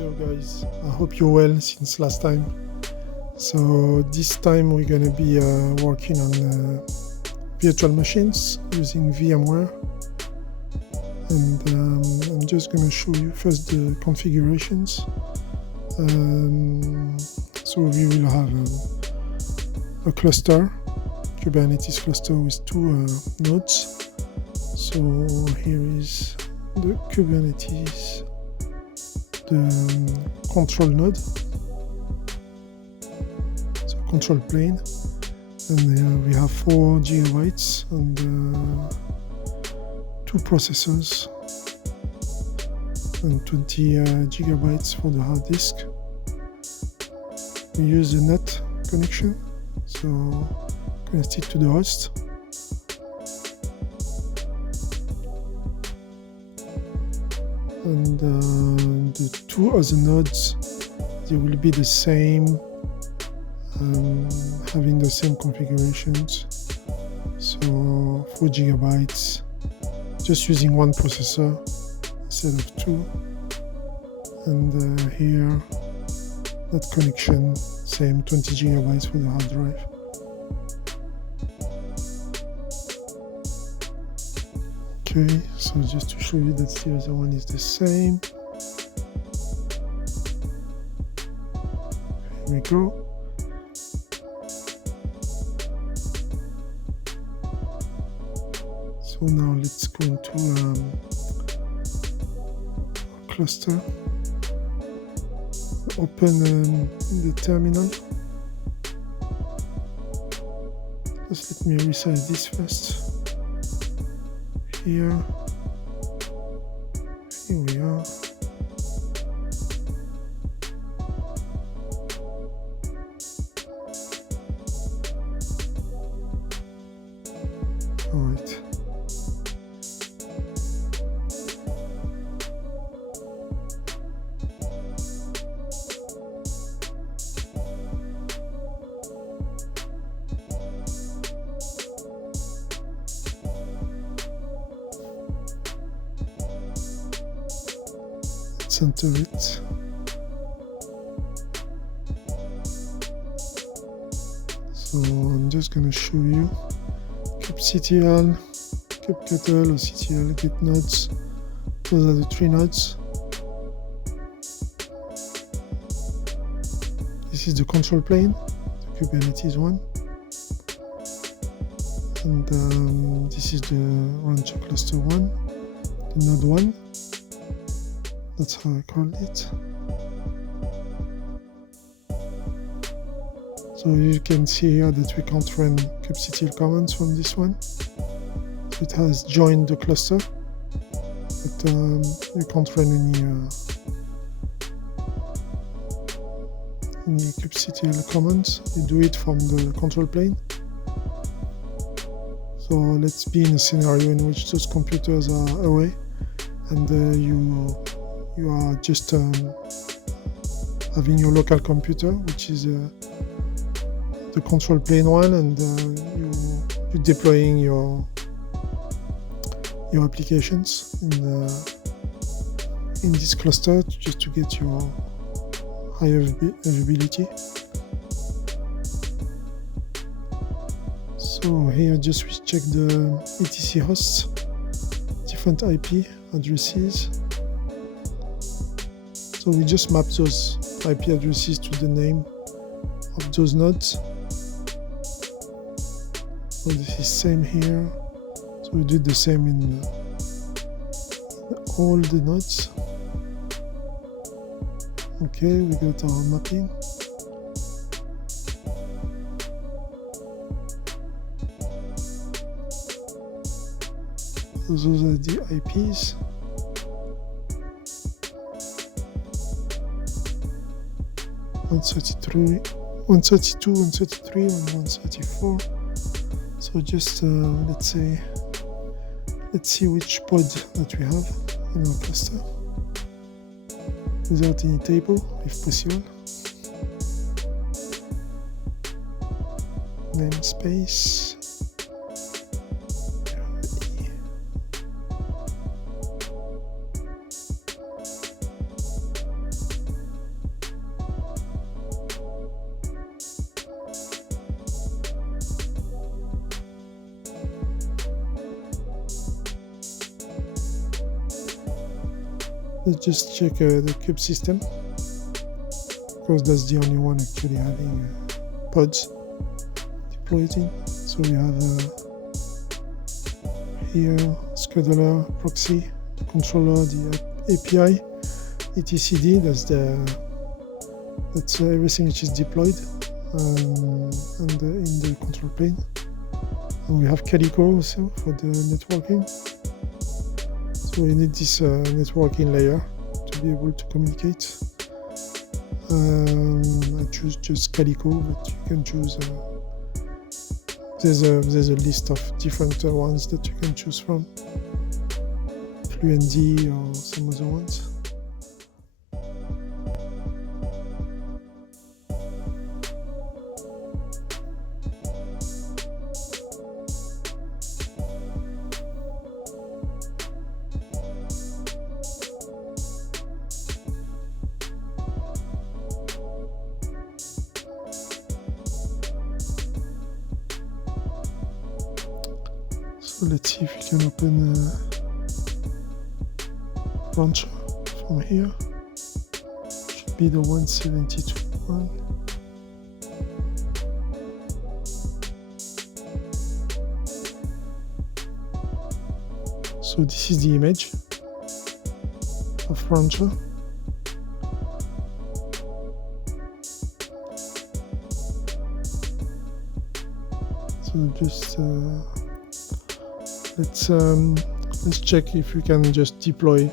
Hello guys, I hope you're well since last time. So this time we're going to be working on virtual machines using VMware, and I'm just going to show you first the configurations. So we will have a cluster, Kubernetes cluster with two nodes. So here is the Kubernetes, the control node, so control plane, and we have 4 gigabytes and 2 processors and 20 gigabytes for the hard disk. We use a NAT connection, so connect it to the host. And the 2 other nodes, they will be the same, having the same configurations. So 4 gigabytes, just using 1 processor instead of 2. And here, that connection, same 20 gigabytes for the hard drive. Okay, so just to show you that the other one is the same. Here we go. So now let's go into cluster. Open the terminal. Just let me resize this first. Here we are. All right. Enter it. So I'm just going to show you kubectl, kubectl, octl, get nodes. Those are the 3 nodes. This is the control plane, the Kubernetes one, and this is the Rancher cluster one, the node 1. That's how I called it. So you can see here that we can't run kubectl commands from this one. So it has joined the cluster, but you can't run any kubectl commands. You do it from the control plane. So let's be in a scenario in which those computers are away, and you are just having your local computer, which is the control plane one, and you're deploying your applications in this cluster just to get your high availability. So here just we check the etc hosts, different IP addresses. So we just map those IP addresses to the name of those nodes. So this is same here. So we do the same in all the nodes. Okay, we got our mapping. So those are the IPs. One 132, 133, and 134. So just let's see which pod that we have in our cluster without any table, if possible. Namespace. Let's just check the kube system, because that's the only one actually having pods deployed in. So we have here scheduler, proxy, the controller, the API, etcd. That's everything which is deployed and in the control plane. And we have Calico also for the networking. So we need this networking layer to be able to communicate. I choose just Calico, but you can choose. There's a list of different ones that you can choose from. FluentD or some other ones. So let's see if we can open Rancher from here. Should be the 172 one. So this is the image of Rancher. So just let's check if we can just deploy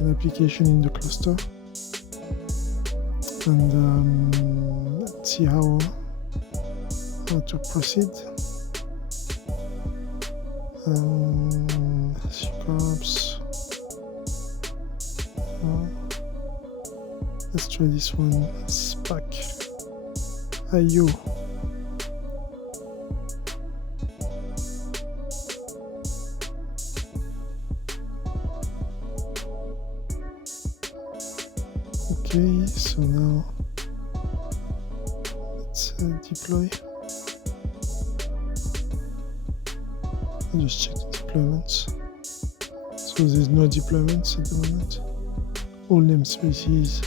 an application in the cluster, and let's see how to proceed. Corps. Let's try this one. Spac IO. Okay, so now let's deploy. I'll just check the deployments. So there's no deployments at the moment. All namespaces.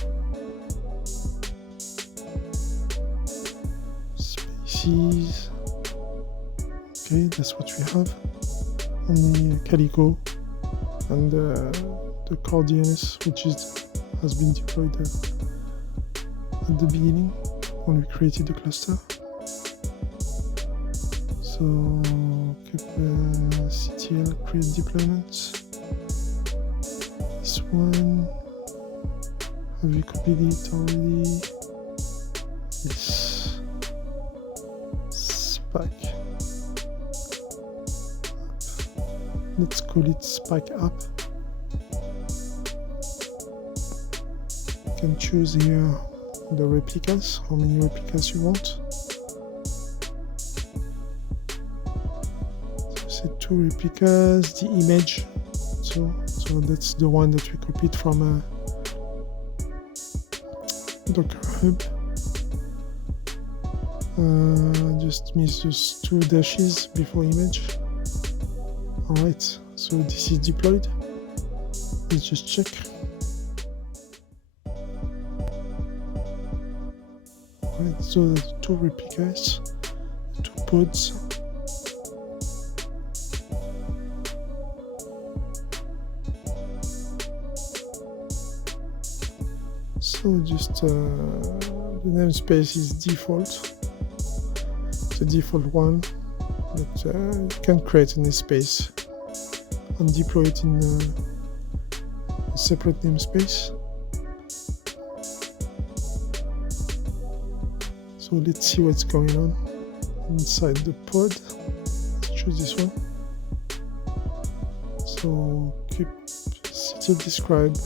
Spaces. Okay, that's what we have. Only Calico and the core DNS, which has been deployed at the beginning when we created the cluster. So ctl create deployment. This one, have we copied it already? Yes. Spac. Let's call it Spac app. You can choose here the replicas, how many replicas you want. So 2 replicas, the image. So that's the one that we copied from Docker Hub. Just miss those 2 dashes before image. Alright, so this is deployed. Let's just check. Alright, so the 2 replicas, 2 pods. So just the namespace is default, the default one, but you can create a namespace and deploy it in a separate namespace. So let's see what's going on inside the pod. Let's choose this one. So ctl describe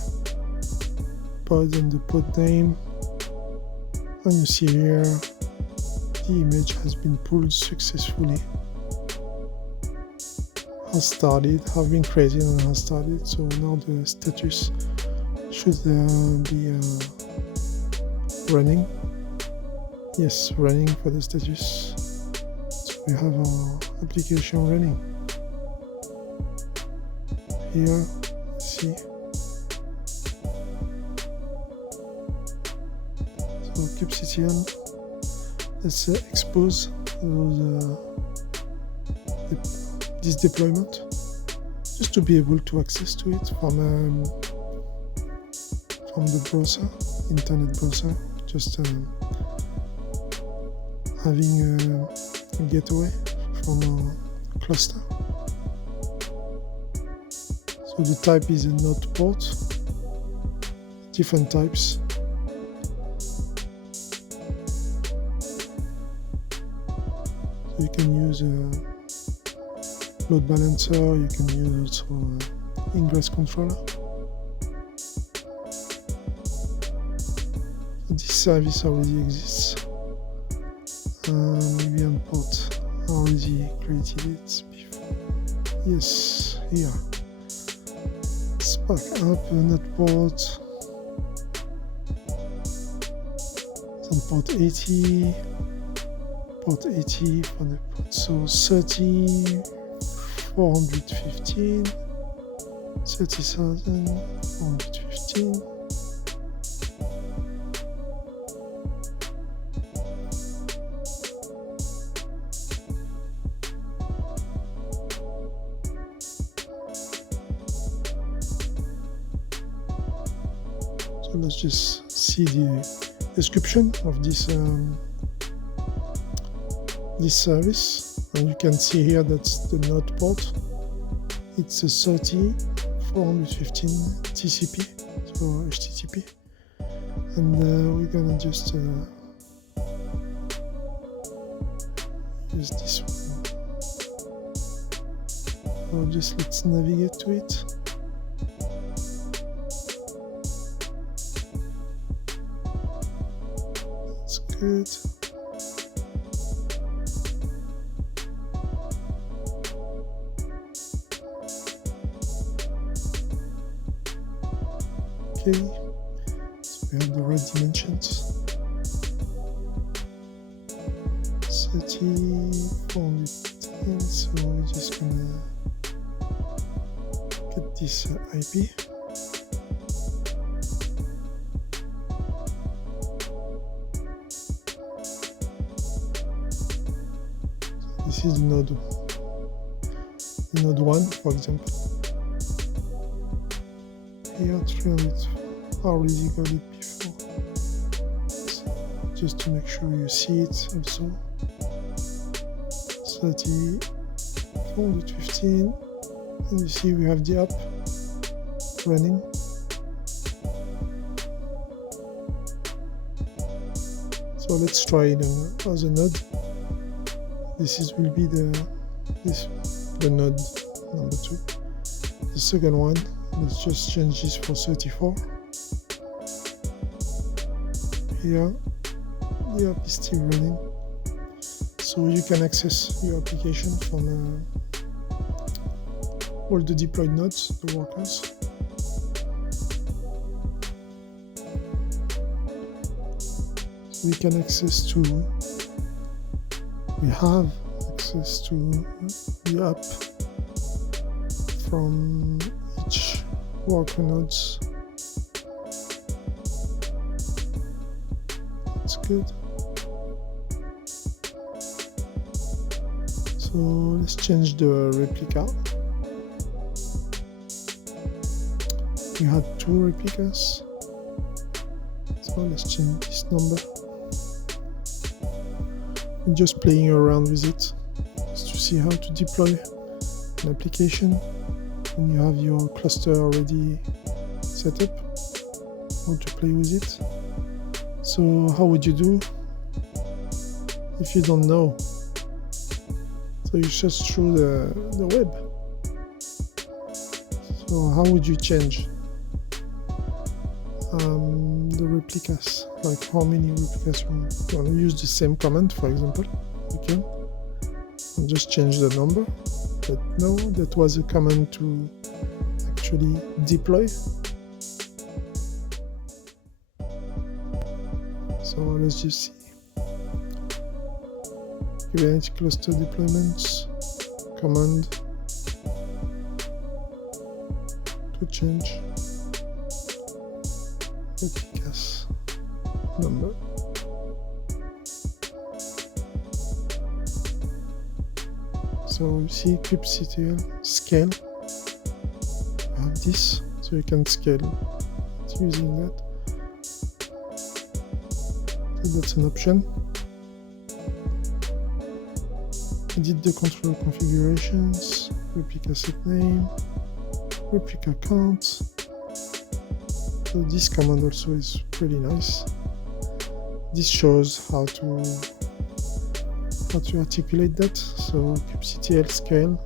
pod and the pod name, and you see here the image has been pulled successfully, have been created and has started. So now the status should be running. Yes, running for the status. So we have our application running here. See, kubectl. Let's expose this deployment just to be able to access to it from the browser, internet browser, just having a gateway from our cluster. So the type is a node port, different types. So you can use a load balancer, you can use also ingress controller. So this service already exists. Maybe import already created it before. Yes, here. Spark up net port. Some port 80. Port 80 for the port. So 30, 415, 30,000, 415. So let's just see the description of this service, and you can see here that's the node port. It's a 30 415 TCP, so HTTP, and we're gonna just use this one. So just let's navigate to it. That's good. Okay, so we have the right dimensions. 30, 410, so we're just gonna get this IP. So this is node 1, for example. Here 300, already got it before. So just to make sure you see it also. 30, 415, and you see we have the app running. So let's try it as a node. This will be the node number 2. The second one, let's just change this for 34. Here, the app is still running. So you can access your application from all the deployed nodes, the workers. So we have access to the app from each worker nodes. That's good. So let's change the replica. We had 2 replicas. So let's change this number. I'm just playing around with it just to see how to deploy an application when you have your cluster already set up. How to play with it. So how would you do if you don't know? So you search through the web. So how would you change the replicas? Like how many replicas you want to use the same command, for example? You can. And just change the number. But no, that was a command to actually deploy. So let's just see. Kubernetes cluster deployments, command to change replicas number. So you see kubectl scale. You have this, so you can scale it using that. So that's an option. Edit the controller configurations, replica set name, replica count. So this command also is pretty nice. This shows how to articulate that. So kubectl scale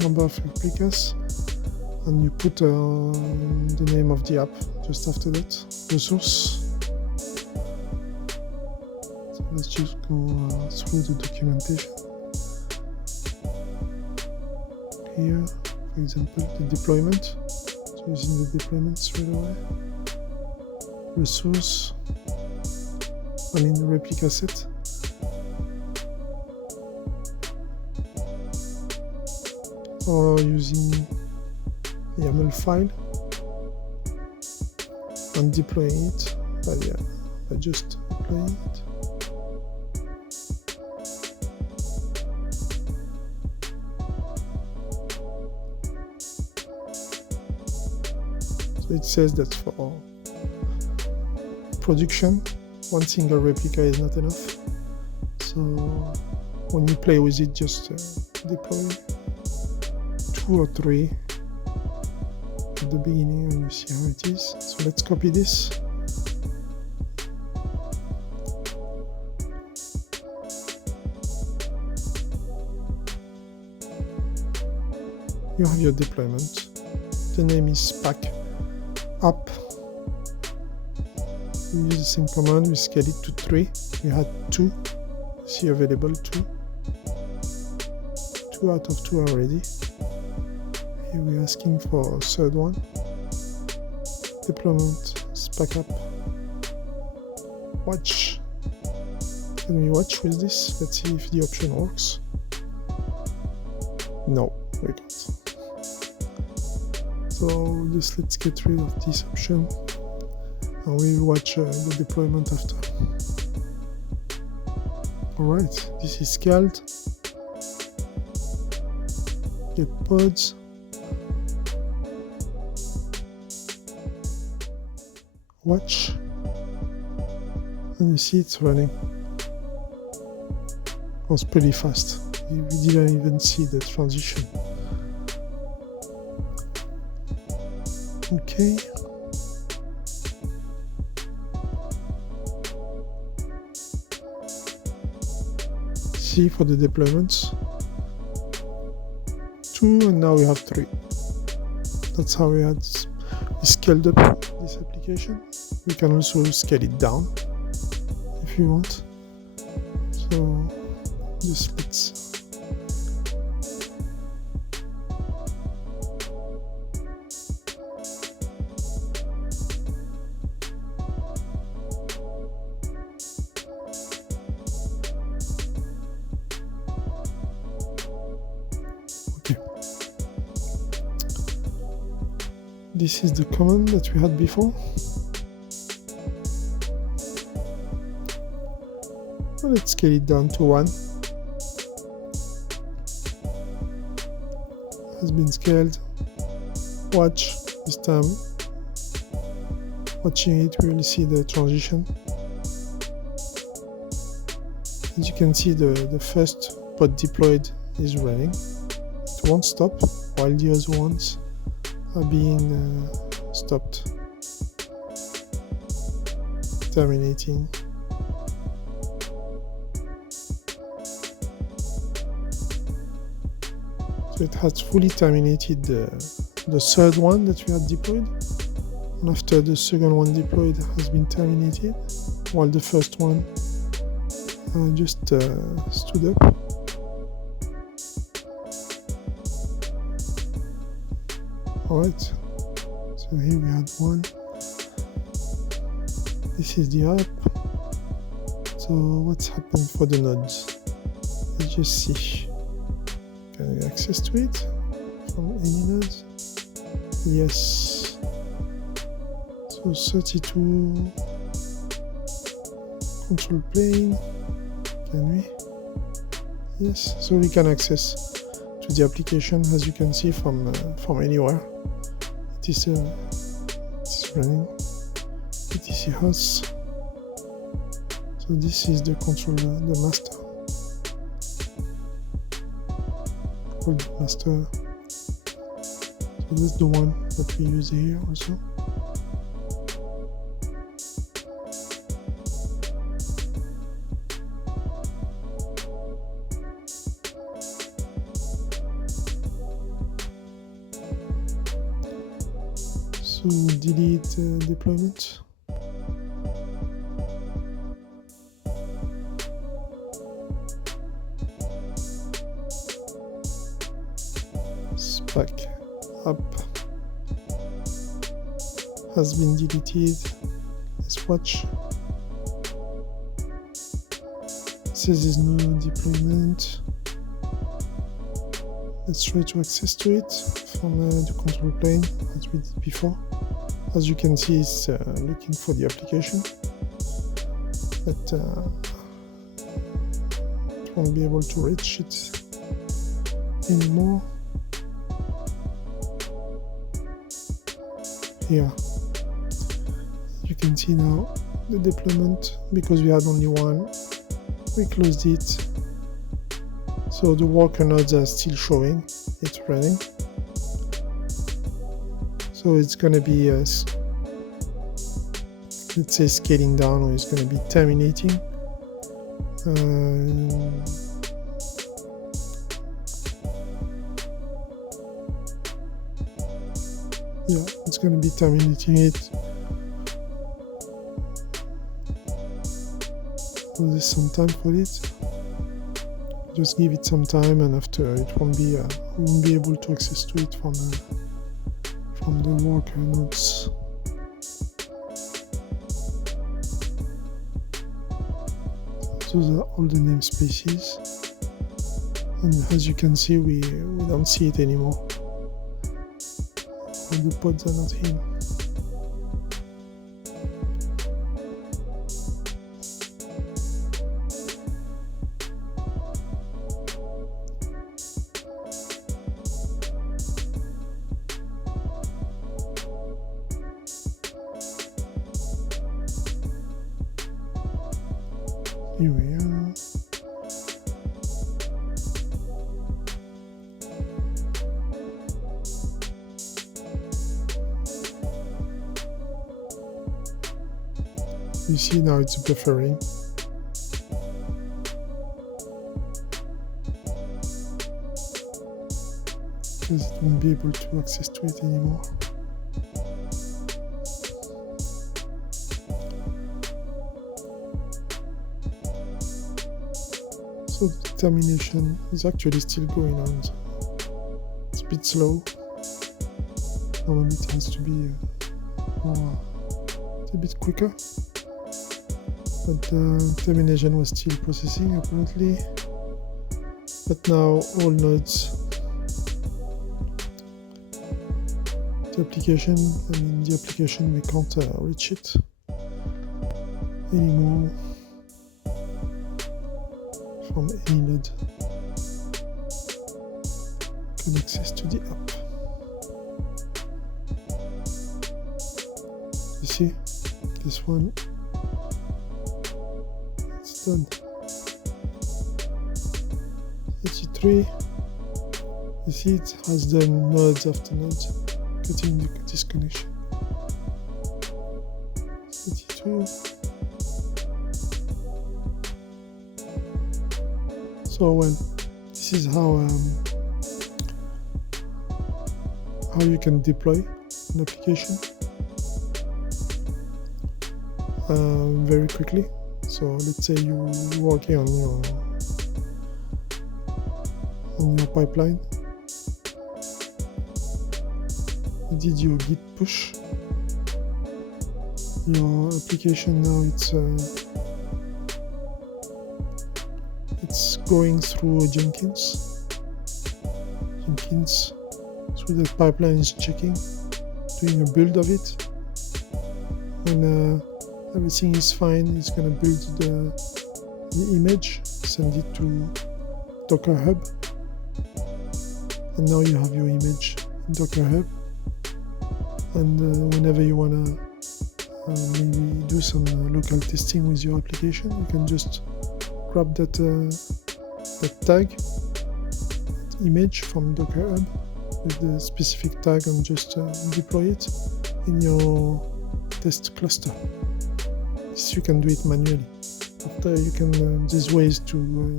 number of replicas, and you put the name of the app just after that, the source. So let's just go through the documentation. Here, for example, the deployment. So using the deployment straight away. Resource, the replica set. Or using the YAML file and deploying it by just deploying it. So it says that for production, one single replica is not enough. So when you play with it, just deploy 2 or 3 at the beginning and you see how it is. So let's copy this. You have your deployment. The name is pack app. We use the same command, we scale it to 3. We had 2. See available 2. 2 out of 2 already. Here we're asking for a third one. Deployment, spec up. Watch. Can we watch with this? Let's see if the option works. No, we can't. So just let's get rid of this option and we'll watch the deployment after. Alright, this is scaled. Get pods. Watch. And you see it's running. It was pretty fast. We didn't even see the transition. Okay. See for the deployments. 2 and now we have 3. That's how we scaled up this application. We can also scale it down if you want. So just let's this is the command that we had before. So let's scale it down to 1. Has been scaled. Watch this time. Watching it, we will see the transition. As you can see, the first pod deployed is running. It won't stop while the other ones are being stopped, terminating. So it has fully terminated the third one that we had deployed, and after the second one deployed has been terminated, while the first one just stood up. Alright, so here we had 1. This is the app. So what's happened for the nodes? Let's just see. Can we access to it from any nodes? Yes. So 32 control plane. Can we? Yes, so we can access to the application, as you can see, from anywhere. It is running etc host. So this is the controller, the master. Called master. So this is the one that we use here also. So delete deployment. Back up has been deleted. Let's watch. It says there's no deployment. Let's try to access to it from the control plane as we did before. As you can see, it's looking for the application, but it won't be able to reach it anymore. Here you can see now the deployment, because we had only one, we closed it, so the worker nodes are still showing, it's running. So it's going to be let's say scaling down, or it's going to be terminating. Yeah, it's going to be terminating it. So there's some time for it. Just give it some time, and after it won't be able to access to it from the worker nodes. Those are all the namespaces, and as you can see, we don't see it anymore. All the pods are not in. Here we are. You see now it's buffering. Because it won't be able to access to it anymore. So the termination is actually still going on. So it's a bit slow. Normally it has to be a bit quicker. But the termination was still processing apparently. But now all nodes, the application we can't reach it anymore from any node. Can access to the app. You see, this one, it's done. 33. You see, it has done nodes after nodes, cutting the disconnection. 32. So well, this is how you can deploy an application very quickly. So let's say you're working on your pipeline. You did your git push. Your application now it's going through Jenkins. Through the pipeline is checking, doing a build of it. When everything is fine, it's going to build the image, send it to Docker Hub, and now you have your image in Docker Hub. And whenever you want to maybe do some local testing with your application, you can just grab that tag, that image from Docker Hub with the specific tag, and just deploy it in your test cluster. This you can do it manually. After you can, there's ways to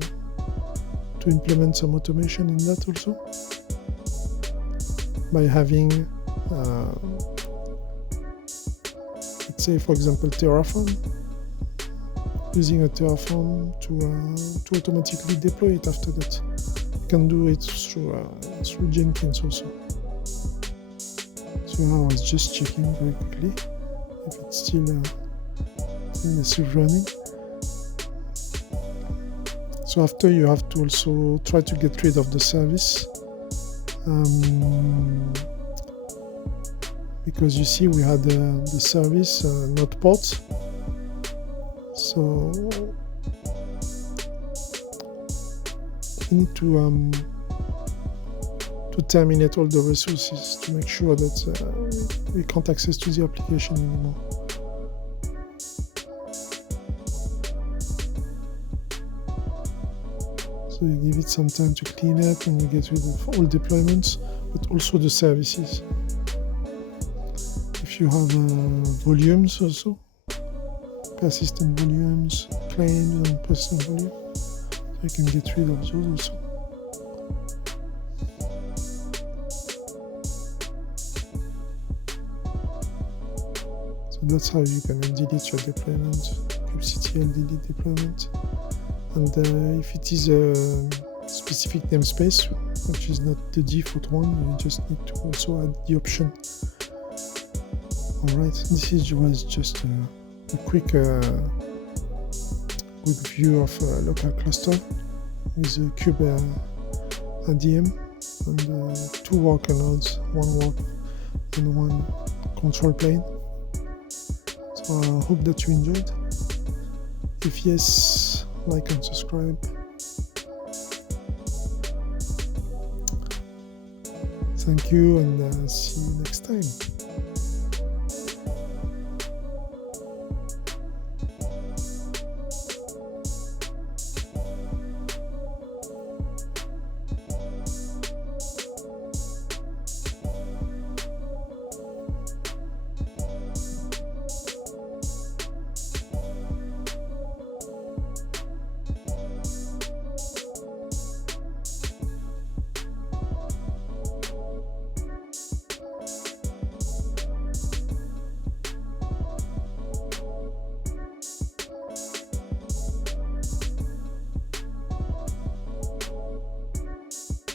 implement some automation in that also, by having let's say, for example, Terraform, using a Terraform to automatically deploy it after that. You can do it through Jenkins also. So I was just checking very quickly if it's still running. So after, you have to also try to get rid of the service, because you see we had the service, not ports. So we need to terminate all the resources to make sure that we can't access to the application anymore. So you give it some time to clean up, and you get rid of all deployments, but also the services. If you have volumes also, persistent volumes, claims, and persistent volume, so you can get rid of those also. So that's how you can delete your deployment, kubectl delete deployment. And if it is a specific namespace, which is not the default one, you just need to also add the option. Alright, this was just a quick good view of a local cluster with a kube ADM and 2 worker nodes, 1 work and 1 control plane. So I hope that you enjoyed. If yes, like and subscribe. Thank you, and see you next time.